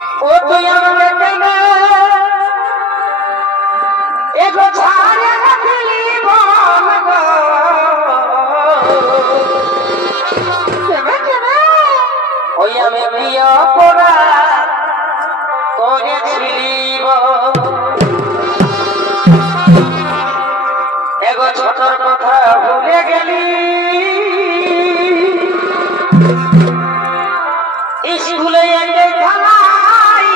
ও তুই আমাকে কেনে এগো ছাড়ে দিলি বল গো ওই আমি প্রিয় পোড়া করেছিলি এগো ছোটর কথা ভুলে গেলি স্কুলে খেলাই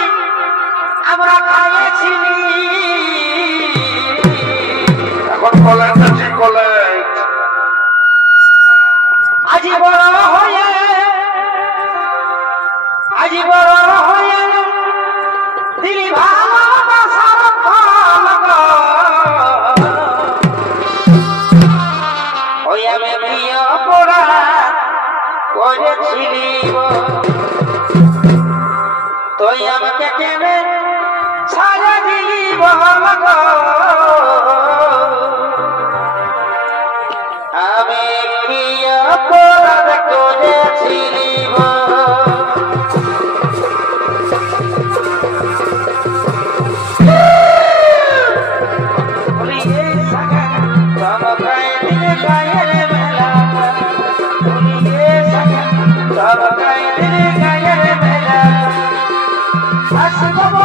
আমরা খাইয়েছিলি এখন কলেজ আছে কলেজ আজি বড় হয়ে আজি বড় হয়ে দিলি ভালোবাসার ফল গো ওই আমি প্রিয় পোড়া করেছিলি তুই আমাকে কেনে ছাড়া দিলি বল গো আমি প্রিয় পোড়া করেছিলি Así como